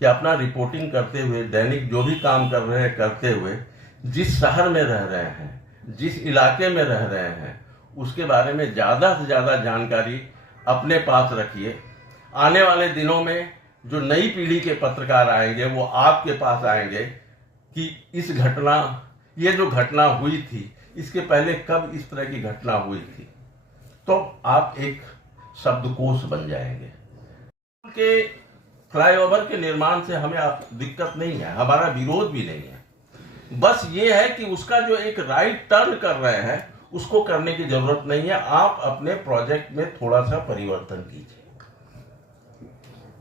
कि अपना रिपोर्टिंग करते हुए, दैनिक जो भी काम कर रहे हैं करते हुए, जिस शहर में रह रहे हैं, जिस इलाके में रह रहे हैं, उसके बारे में ज़्यादा से ज़्यादा जानकारी अपने पास रखिए। आने वाले दिनों में जो नई पीढ़ी के पत्रकार आएंगे वो आपके पास आएंगे कि ये जो घटना हुई थी, इसके पहले कब इस तरह की घटना हुई थी, तो आप एक शब्दकोश बन जाएंगे। के फ्लाईओवर के निर्माण से हमें आप दिक्कत नहीं है, हमारा विरोध भी नहीं है। बस ये है कि उसका जो एक राइट टर्न कर रहे हैं उसको करने की जरूरत नहीं है। आप अपने प्रोजेक्ट में थोड़ा सा परिवर्तन कीजिए।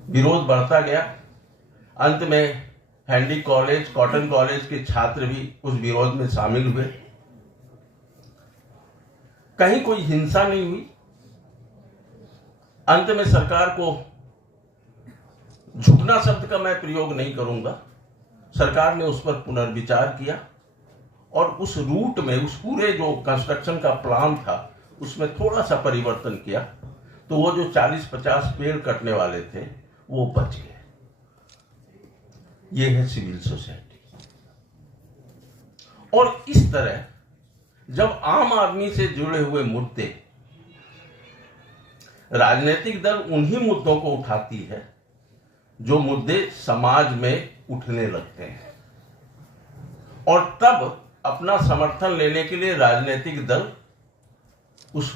विरोध बढ़ता गया, अंत में हैंडी कॉलेज, कॉटन कॉलेज के छात्र भी उस विरोध में शामिल हुए। कहीं कोई हिंसा नहीं हुई। अंत में सरकार को, झुकना शब्द का मैं प्रयोग नहीं करूंगा, सरकार ने उस पर पुनर्विचार किया और उस रूट में, उस पूरे जो कंस्ट्रक्शन का प्लान था उसमें थोड़ा सा परिवर्तन किया, तो वो जो 40-50 पेड़ कटने वाले थे वो बच गए। ये है सिविल सोसाइटी। और इस तरह जब आम आदमी से जुड़े हुए मुद्दे, राजनीतिक दल उन्हीं मुद्दों को उठाती है जो मुद्दे समाज में उठने लगते हैं, और तब अपना समर्थन लेने के लिए राजनीतिक दल उस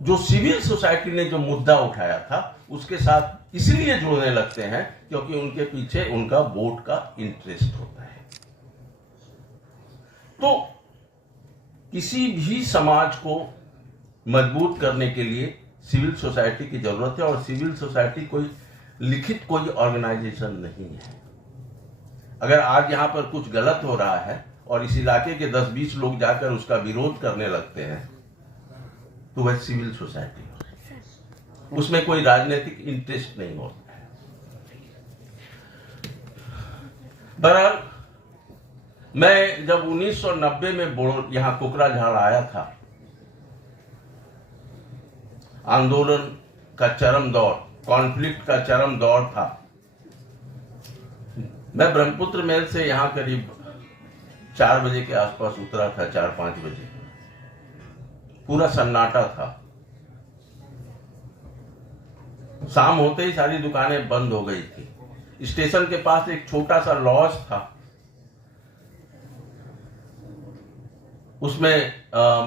जो सिविल सोसाइटी ने जो मुद्दा उठाया था उसके साथ इसलिए जुड़ने लगते हैं क्योंकि उनके पीछे उनका वोट का इंटरेस्ट होता है। तो किसी भी समाज को मजबूत करने के लिए सिविल सोसाइटी की जरूरत है, और सिविल सोसाइटी कोई लिखित कोई ऑर्गेनाइजेशन नहीं है। अगर आज यहां पर कुछ गलत हो रहा है और इस इलाके के 10-20 लोग जाकर उसका विरोध करने लगते हैं तो वह सिविल सोसाइटी है, उसमें कोई राजनीतिक इंटरेस्ट नहीं होता है। बहरहाल, मैं जब 1990 में यहां कोकराझाड़ आया था, आंदोलन का चरम दौर, कॉन्फ्लिक्ट का चरम दौर था। मैं ब्रह्मपुत्र मेल से यहां करीब 4 बजे के आसपास उतरा था, 4-5 बजे। पूरा सन्नाटा था। शाम होते ही सारी दुकानें बंद हो गई थी। स्टेशन के पास एक छोटा सा लॉज था, उसमें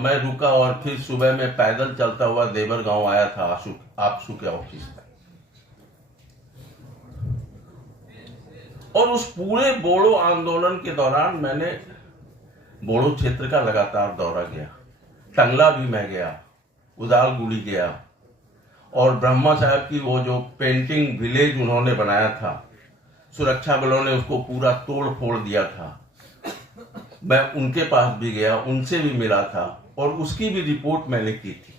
मैं रुका और फिर सुबह में पैदल चलता हुआ देवर गांव आया था, आपसू के ऑफिस तक। और उस पूरे बोडो आंदोलन के दौरान मैंने बोडो क्षेत्र का लगातार दौरा किया। टंगला भी मैं गया, उदालगुड़ी गया, और ब्रह्मा साहब की वो जो पेंटिंग विलेज उन्होंने बनाया था, सुरक्षा बलों ने उसको पूरा तोड़ फोड़ दिया था, मैं उनके पास भी गया, उनसे भी मिला था और उसकी भी रिपोर्ट मैंने की थी।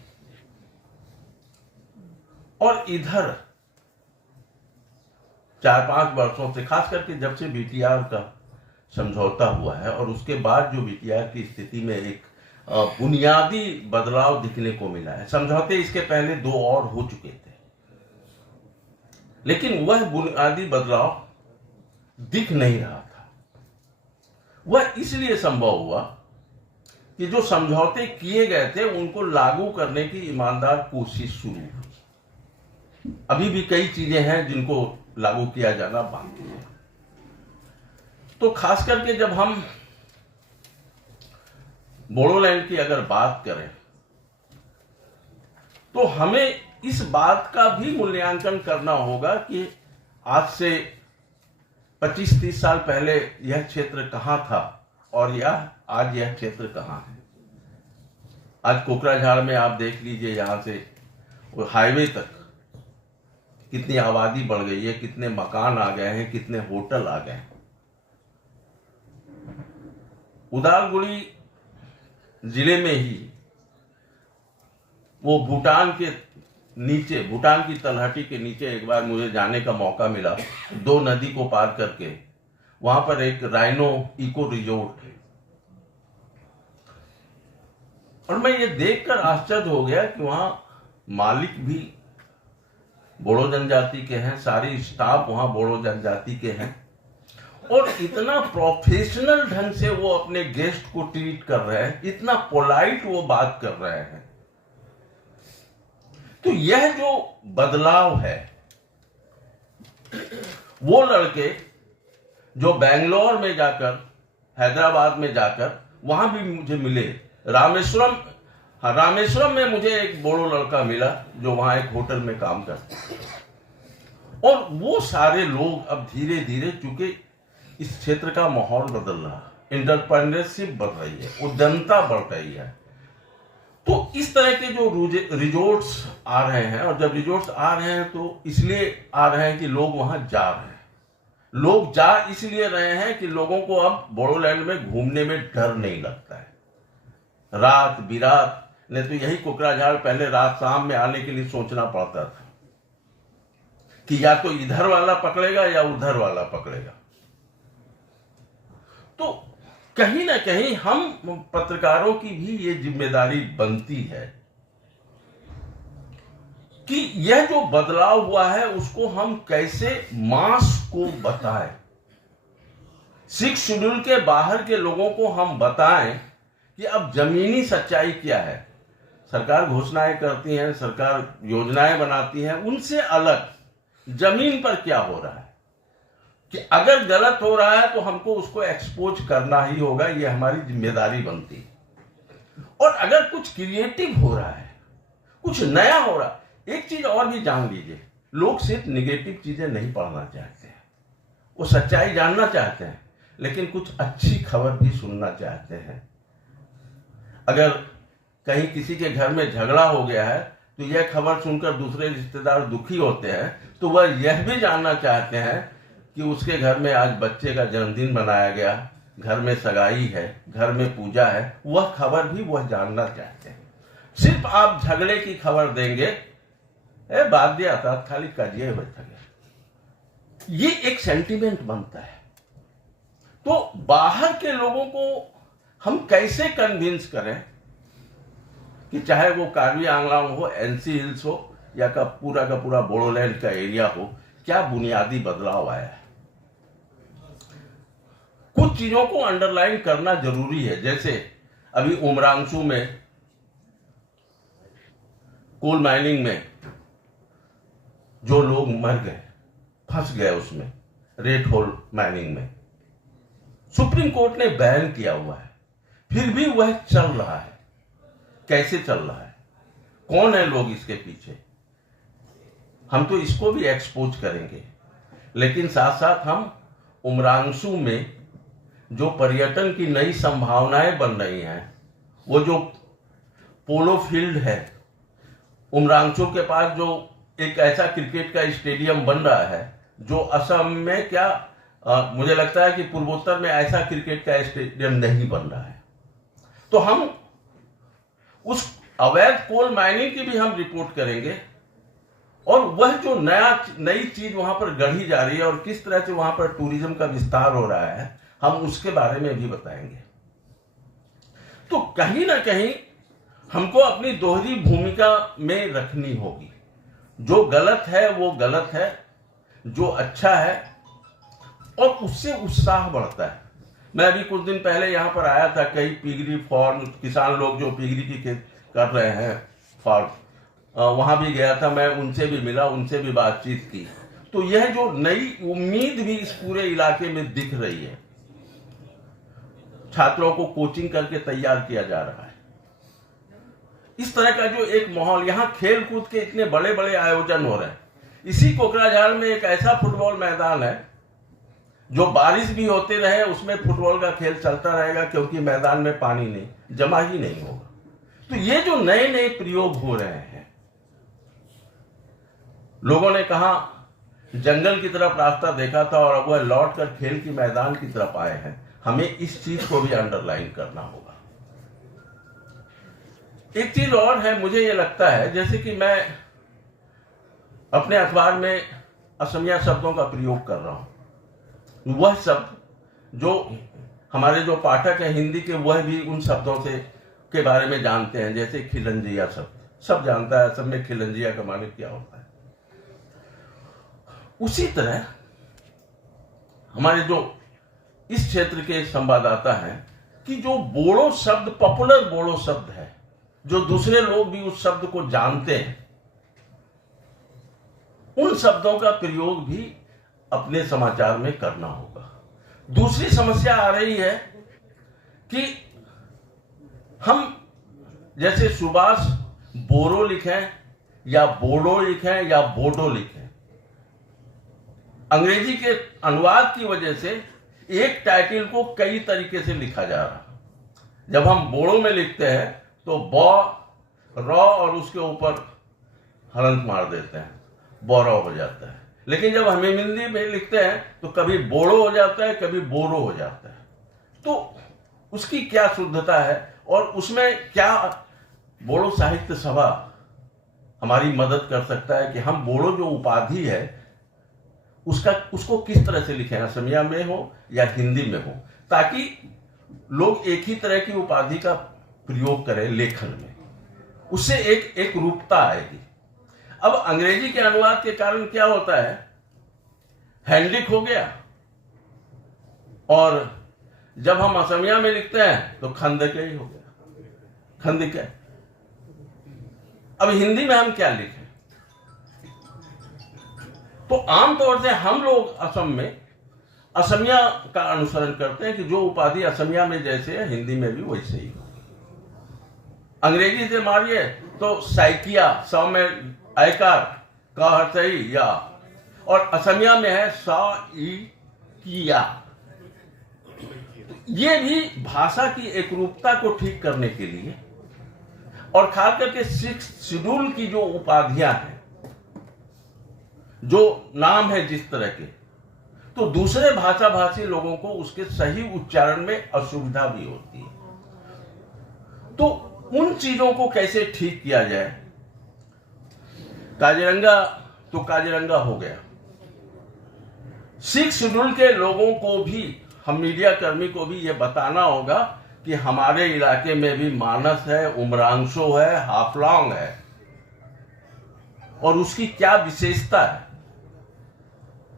और इधर 4-5 वर्षों से, खास करके जब से बीटीआर का समझौता हुआ है और उसके बाद जो बीटीआर की स्थिति में एक बुनियादी बदलाव दिखने को मिला है। समझौते इसके पहले 2 और हो चुके थे, लेकिन वह बुनियादी बदलाव दिख नहीं रहा था। वह इसलिए संभव हुआ कि जो समझौते किए गए थे उनको लागू करने की ईमानदार कोशिश शुरू हुई। अभी भी कई चीजें हैं जिनको लागू किया जाना बाकी है। तो खास करके जब हम बोडोलैंड की अगर बात करें तो हमें इस बात का भी मूल्यांकन करना होगा कि आज से 25-30 साल पहले यह क्षेत्र कहां था और आज यह क्षेत्र कहां है। आज कोकराझाड़ में आप देख लीजिए, यहां से हाईवे तक कितनी आबादी बढ़ गई है, कितने मकान आ गए हैं, कितने होटल आ गए हैं। उदालगुड़ी जिले में ही वो भूटान के नीचे, भूटान की तलहटी के नीचे एक बार मुझे जाने का मौका मिला, 2 नदी को पार करके। वहां पर एक राइनो इको रिजोर्ट है, और मैं ये देखकर आश्चर्य हो गया कि वहां मालिक भी बोड़ो जनजाति के हैं, सारी स्टाफ वहां बोड़ो जनजाति के हैं, और इतना प्रोफेशनल ढंग से वो अपने गेस्ट को ट्रीट कर रहे हैं, इतना पोलाइट वो बात कर रहे हैं। तो यह जो बदलाव है, वो लड़के जो बेंगलोर में जाकर, हैदराबाद में जाकर, वहां भी मुझे मिले। रामेश्वरम में मुझे एक बोड़ो लड़का मिला जो वहां एक होटल में काम करता है, और वो सारे लोग अब धीरे धीरे, चूंकि इस क्षेत्र का माहौल बदल रहा, एंटरप्रेन्योरशिप बढ़ रही है, उद्यमता बढ़ रही है, तो इस तरह के जो रिजोर्ट्स आ रहे हैं, और जब रिजोर्ट्स आ रहे हैं तो इसलिए आ रहे हैं कि लोग वहां जा रहे हैं। लोग जा इसलिए रहे हैं कि लोगों को अब बोडोलैंड में घूमने में डर नहीं लगता है। रात बिरात ने तो यही कोकराझार पहले रात शाम में आने के लिए सोचना पड़ता था कि या तो इधर वाला पकड़ेगा या उधर वाला पकड़ेगा। तो कहीं ना कहीं हम पत्रकारों की भी ये जिम्मेदारी बनती है कि यह जो बदलाव हुआ है उसको हम कैसे मास को बताएं, 6 शेड्यूल के बाहर के लोगों को हम बताएं कि अब जमीनी सच्चाई क्या है। सरकार घोषणाएं करती है, सरकार योजनाएं बनाती है, उनसे अलग जमीन पर क्या हो रहा है, कि अगर गलत हो रहा है तो हमको उसको एक्सपोज करना ही होगा, ये हमारी जिम्मेदारी बनती है। और अगर कुछ क्रिएटिव हो रहा है, कुछ नया हो रहा है, एक चीज और भी जान लीजिए, लोग सिर्फ निगेटिव चीजें नहीं पढ़ना चाहते हैं, वो सच्चाई जानना चाहते हैं, लेकिन कुछ अच्छी खबर भी सुनना चाहते हैं। अगर कहीं किसी के घर में झगड़ा हो गया है तो यह खबर सुनकर दूसरे रिश्तेदार दुखी होते हैं, तो वह यह भी जानना चाहते हैं कि उसके घर में आज बच्चे का जन्मदिन मनाया गया, घर में सगाई है, घर में पूजा है, वह खबर भी वह जानना चाहते हैं। सिर्फ आप झगड़े की खबर देंगे, बात दिया था खाली कजिए बैठा गया, ये एक सेंटीमेंट बनता है। तो बाहर के लोगों को हम कैसे कन्विंस करें कि चाहे वो कार्बी आंगलांग हो, एनसी हिल्स हो, या का पूरा बोडोलैंड का एरिया हो, क्या बुनियादी बदलाव आया है। कुछ चीजों को अंडरलाइन करना जरूरी है। जैसे अभी उमरांशु में कोल माइनिंग में जो लोग मर गए, फंस गए उसमें, रेड होल माइनिंग में, सुप्रीम कोर्ट ने बैन किया हुआ है, फिर भी वह चल रहा है। कैसे चल रहा है, कौन है लोग इसके पीछे, हम तो इसको भी एक्सपोज करेंगे। लेकिन साथ साथ हम उमरांशु में जो पर्यटन की नई संभावनाएं बन रही हैं, वो जो पोलो फील्ड है, उमरांशु के पास जो एक ऐसा क्रिकेट का स्टेडियम बन रहा है जो असम में मुझे लगता है कि पूर्वोत्तर में ऐसा क्रिकेट का स्टेडियम नहीं बन रहा है। तो हम उस अवैध कोल माइनिंग की भी हम रिपोर्ट करेंगे, और वह जो नई चीज वहां पर गढ़ी जा रही है और किस तरह से वहां पर टूरिज्म का विस्तार हो रहा है, हम उसके बारे में भी बताएंगे। तो कहीं ना कहीं हमको अपनी दोहरी भूमिका में रखनी होगी। जो गलत है वो गलत है, जो अच्छा है, और उससे उत्साह बढ़ता है। मैं अभी कुछ दिन पहले यहां पर आया था, कई पिगरी फार्म, किसान लोग जो पिगरी की खेत कर रहे हैं फार्म, वहां भी गया था, मैं उनसे भी मिला, उनसे भी बातचीत की। तो यह जो नई उम्मीद भी इस पूरे इलाके में दिख रही है, छात्रों को कोचिंग करके तैयार किया जा रहा है, इस तरह का जो एक माहौल, यहाँ खेल कूद के इतने बड़े बड़े आयोजन हो रहे हैं। इसी कोकराझार में एक ऐसा फुटबॉल मैदान है जो बारिश भी होते रहे उसमें फुटबॉल का खेल चलता रहेगा, क्योंकि मैदान में पानी नहीं जमा ही नहीं होगा। तो ये जो नए नए प्रयोग हो रहे हैं, लोगों ने कहा जंगल की तरफ रास्ता देखा था और अब वह लौट कर खेल की मैदान की तरफ आए हैं। हमें इस चीज को भी अंडरलाइन करना होगा। एक चीज और है, मुझे ये लगता है, जैसे कि मैं अपने अखबार में असमिया शब्दों का प्रयोग कर रहा हूं, वह शब्द जो हमारे जो पाठक हैं हिंदी के, वह भी उन शब्दों से के बारे में जानते हैं। जैसे खिलंजिया शब्द सब जानता है, सब में खिलंजिया का माने क्या होता है। उसी तरह हमारे जो इस क्षेत्र के संवाददाता हैं कि जो बोडो शब्द, पॉपुलर बोडो शब्द है, जो दूसरे लोग भी उस शब्द को जानते हैं, उन शब्दों का प्रयोग भी अपने समाचार में करना होगा। दूसरी समस्या आ रही है कि हम जैसे सुभाष बोरो लिखें या बोडो लिखें या बोडो लिखें, अंग्रेजी के अनुवाद की वजह से एक टाइटल को कई तरीके से लिखा जा रहा है। जब हम बोडो में लिखते हैं तो रॉ और उसके ऊपर हलंत मार देते हैं, बोरो हो जाता है। लेकिन जब हम हिंदी में लिखते हैं तो कभी बोडो हो जाता है, कभी बोरो हो जाता है। तो उसकी क्या शुद्धता है और उसमें क्या बोडो साहित्य सभा हमारी मदद कर सकता है कि हम बोडो जो उपाधि है उसको किस तरह से लिखें, असमिया में हो या हिंदी में हो, ताकि लोग एक ही तरह की उपाधि का प्रयोग करें लेखन में, उससे एक रूपता आएगी। अब अंग्रेजी के अनुवाद के कारण क्या होता है, हैंडिक हो गया, और जब हम असमिया में लिखते हैं तो खंदके ही हो गया, खंदके। अब हिंदी में हम क्या लिखें? तो आमतौर से हम लोग असम में असमिया का अनुसरण करते हैं कि जो उपाधि असमिया में जैसे है हिंदी में भी वैसे ही हो। अंग्रेजी से मारिए तो साइकिया, स में आयकार, का हर्षई या, और असमिया में है सा ई किया। ये भी भाषा की एकरूपता को ठीक करने के लिए, और खास करके 6 शेड्यूल की जो उपाधियां हैं, जो नाम है जिस तरह के, तो दूसरे भाषा भाषी लोगों को उसके सही उच्चारण में असुविधा भी होती है। तो उन चीजों को कैसे ठीक किया जाए? काजीरंगा तो काजीरंगा हो गया। 6 शेड्यूल के लोगों को भी, हम मीडिया कर्मी को भी ये बताना होगा कि हमारे इलाके में भी मानस है, उमरांशो है, हाफलॉन्ग है, और उसकी क्या विशेषता है।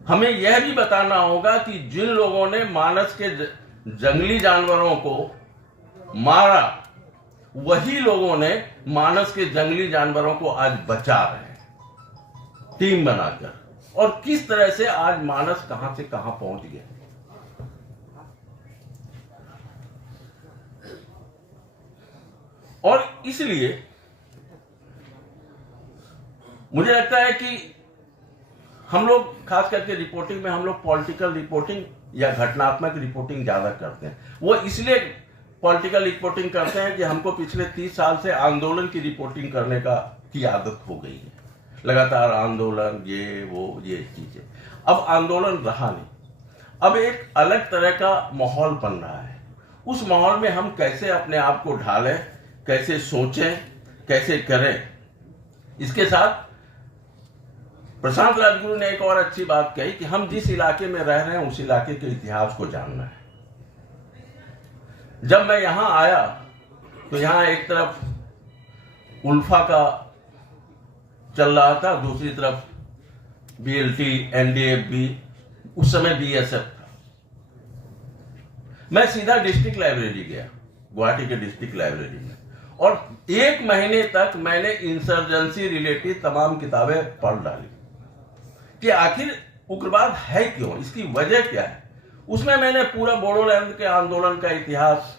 हमें यह भी बताना होगा कि जिन लोगों ने मानस के जंगली जानवरों को मारा, वही लोगों ने मानस के जंगली जानवरों को आज बचा रहे हैं टीम बनाकर, और किस तरह से आज मानस कहां से कहां पहुंच गया। और इसलिए मुझे लगता है कि हम लोग खास करके रिपोर्टिंग में हम लोग पॉलिटिकल रिपोर्टिंग या घटनात्मक रिपोर्टिंग ज्यादा करते हैं। वो इसलिए पॉलिटिकल रिपोर्टिंग करते हैं कि हमको पिछले 30 साल से आंदोलन की रिपोर्टिंग करने की आदत हो गई है। लगातार आंदोलन, ये चीजें। अब आंदोलन रहा नहीं, अब एक अलग तरह का माहौल बन रहा है। उस माहौल में हम कैसे अपने आप को ढालें, कैसे सोचें, कैसे करें। इसके साथ प्रशांत राजगुरु ने एक और अच्छी बात कही कि हम जिस इलाके में रह रहे हैं उस इलाके के इतिहास को जानना है। जब मैं यहां आया तो यहां एक तरफ उल्फा का चल रहा था, दूसरी तरफ बीएलटी, एनडीएफ भी, उस समय बीएसएफ था। मैं सीधा डिस्ट्रिक्ट लाइब्रेरी गया, गुवाहाटी के डिस्ट्रिक्ट लाइब्रेरी में, और 1 महीने तक मैंने इंसर्जेंसी रिलेटेड तमाम किताबें पढ़ डाली कि आखिर उग्रवाद है क्यों, इसकी वजह क्या है। उसमें मैंने पूरा बोडोलैंड के आंदोलन का इतिहास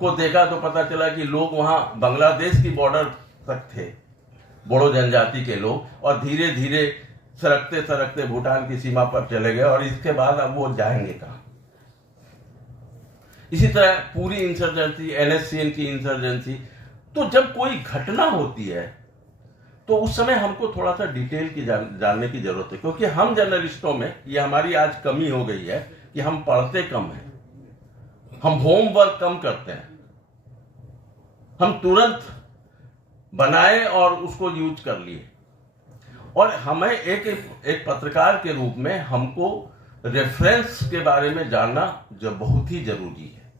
को देखा तो पता चला कि लोग वहां बांग्लादेश की बॉर्डर तक थे, बोडो जनजाति के लोग, और धीरे धीरे सरकते सरकते भूटान की सीमा पर चले गए, और इसके बाद अब वो जाएंगे कहां। इसी तरह पूरी इंसर्जेंसी, एनएससीएन की इंसर्जेंसी। तो जब कोई घटना होती है तो उस समय हमको थोड़ा सा डिटेल की जानने की जरूरत है, क्योंकि हम जर्नलिस्टों में ये हमारी आज कमी हो गई है कि हम पढ़ते कम हैं, हम होमवर्क कम करते हैं, हम तुरंत बनाए और उसको यूज कर लिए। और हमें एक पत्रकार के रूप में हमको रेफरेंस के बारे में जानना जो बहुत ही जरूरी है।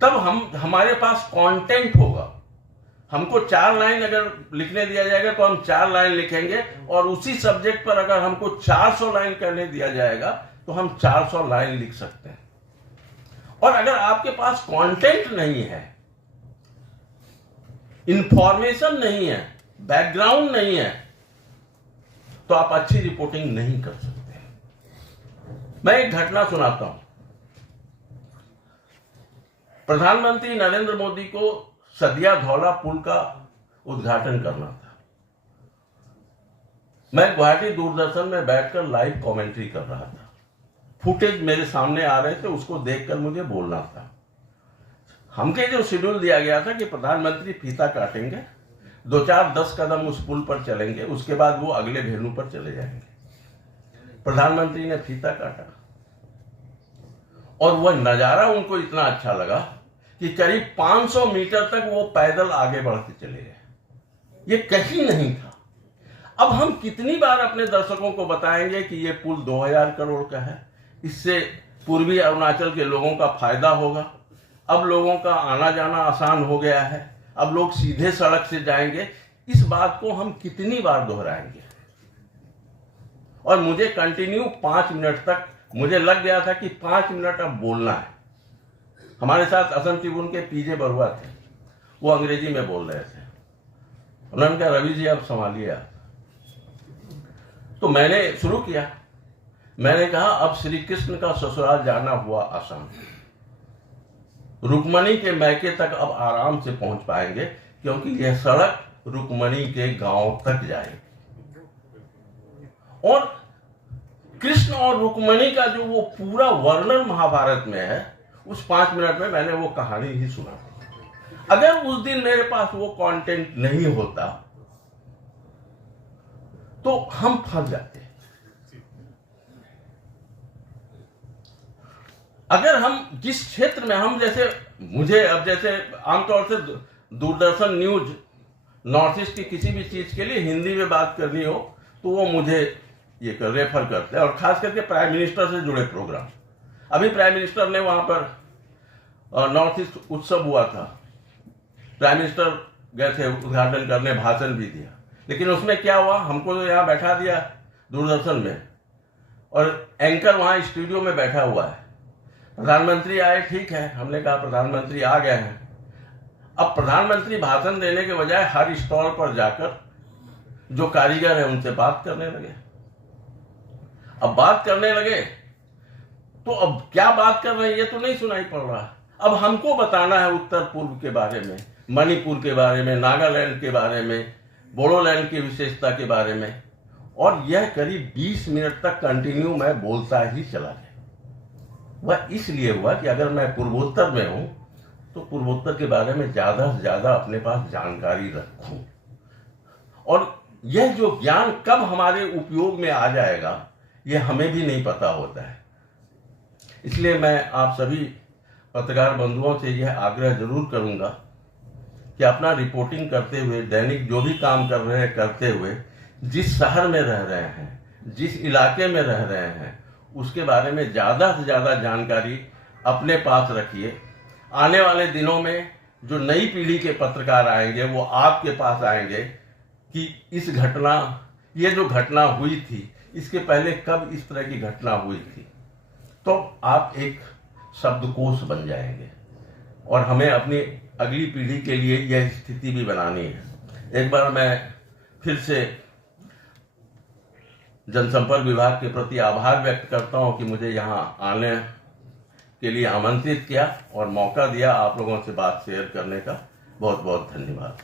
तब हमारे पास कंटेंट होगा, हमको 4 लाइन अगर लिखने दिया जाएगा तो हम 4 लाइन लिखेंगे, और उसी सब्जेक्ट पर अगर हमको 400 लाइन करने दिया जाएगा तो हम 400 लाइन लिख सकते हैं। और अगर आपके पास कंटेंट नहीं है, इंफॉर्मेशन नहीं है, बैकग्राउंड नहीं है, तो आप अच्छी रिपोर्टिंग नहीं कर सकते। मैं एक घटना सुनाता हूं। प्रधानमंत्री नरेंद्र मोदी को सदिया धौला पुल का उद्घाटन करना था। मैं गुवाहाटी दूरदर्शन में बैठकर लाइव कमेंट्री कर रहा था। फुटेज मेरे सामने आ रहे थे, उसको देखकर मुझे बोलना था। हमके जो शेड्यूल दिया गया था कि प्रधानमंत्री फीता काटेंगे, 2-4-10 कदम उस पुल पर चलेंगे, उसके बाद वो अगले वेन्यू पर चले जाएंगे। प्रधानमंत्री ने फीता काटा और वह नजारा उनको इतना अच्छा लगा कि करीब 500 मीटर तक वो पैदल आगे बढ़ते चले गए। ये कहीं नहीं था। अब हम कितनी बार अपने दर्शकों को बताएंगे कि ये पुल 2000 करोड़ का है, इससे पूर्वी अरुणाचल के लोगों का फायदा होगा, अब लोगों का आना जाना आसान हो गया है, अब लोग सीधे सड़क से जाएंगे। इस बात को हम कितनी बार दोहराएंगे? और मुझे कंटिन्यू 5 मिनट तक मुझे लग गया था कि 5 मिनट अब बोलना है। हमारे साथ असम ट्रिब्यून के पीजे बरुआ थे, वो अंग्रेजी में बोल रहे थे। उन्होंने कहा, रवि जी आप संभालिए आप। तो मैंने शुरू किया। मैंने कहा, अब श्री कृष्ण का ससुराल जाना हुआ आसान, रुक्मणी के मैके तक अब आराम से पहुंच पाएंगे, क्योंकि यह सड़क रुक्मणी के गांव तक जाएगी। और कृष्ण और रुक्मणी का जो वो पूरा वर्णन महाभारत में है, उस 5 मिनट में मैंने वो कहानी ही सुना। अगर उस दिन मेरे पास वो कंटेंट नहीं होता तो हम फंस जाते। अगर हम जिस क्षेत्र में हम जैसे आमतौर से दूरदर्शन न्यूज नॉर्थ ईस्ट की किसी भी चीज के लिए हिंदी में बात करनी हो तो वो मुझे ये रेफर करते हैं, और खास करके प्राइम मिनिस्टर से जुड़े प्रोग्राम। अभी प्राइम मिनिस्टर ने वहां पर नॉर्थ ईस्ट उत्सव हुआ था, प्राइम मिनिस्टर गए थे उद्घाटन करने, भाषण भी दिया, लेकिन उसमें क्या हुआ, हमको तो यहाँ बैठा दिया दूरदर्शन में, और एंकर वहां स्टूडियो में बैठा हुआ है। प्रधानमंत्री आए, ठीक है, हमने कहा प्रधानमंत्री आ गए हैं। अब प्रधानमंत्री भाषण देने के बजाय हर स्टॉल पर जाकर जो कारीगर है उनसे बात करने लगे। अब बात करने लगे तो अब क्या बात कर रहे हैं ये तो नहीं सुनाई पड़ रहा। अब हमको बताना है उत्तर पूर्व के बारे में, मणिपुर के बारे में, नागालैंड के बारे में, बोडोलैंड की विशेषता के बारे में, और यह करीब 20 मिनट तक कंटिन्यू मैं बोलता ही चला गया। वह इसलिए हुआ कि अगर मैं पूर्वोत्तर में हूं तो पूर्वोत्तर के बारे में ज्यादा से ज्यादा अपने पास जानकारी रखूं, और यह जो ज्ञान कब हमारे उपयोग में आ जाएगा यह हमें भी नहीं पता होता है। इसलिए मैं आप सभी पत्रकार बंधुओं से यह आग्रह जरूर करूंगा कि अपना रिपोर्टिंग करते हुए, दैनिक जो भी काम कर रहे हैं करते हुए, जिस शहर में रह रहे हैं, जिस इलाके में रह रहे हैं, उसके बारे में ज्यादा से ज्यादा जानकारी अपने पास रखिए। आने वाले दिनों में जो नई पीढ़ी के पत्रकार आएंगे वो आपके पास आएंगे कि ये जो घटना हुई थी, इसके पहले कब इस तरह की घटना हुई थी, तो आप एक शब्दकोश बन जाएंगे। और हमें अपनी अगली पीढ़ी के लिए यह स्थिति भी बनानी है। एक बार मैं फिर से जनसंपर्क विभाग के प्रति आभार व्यक्त करता हूं कि मुझे यहां आने के लिए आमंत्रित किया और मौका दिया आप लोगों से बात शेयर करने का। बहुत बहुत धन्यवाद।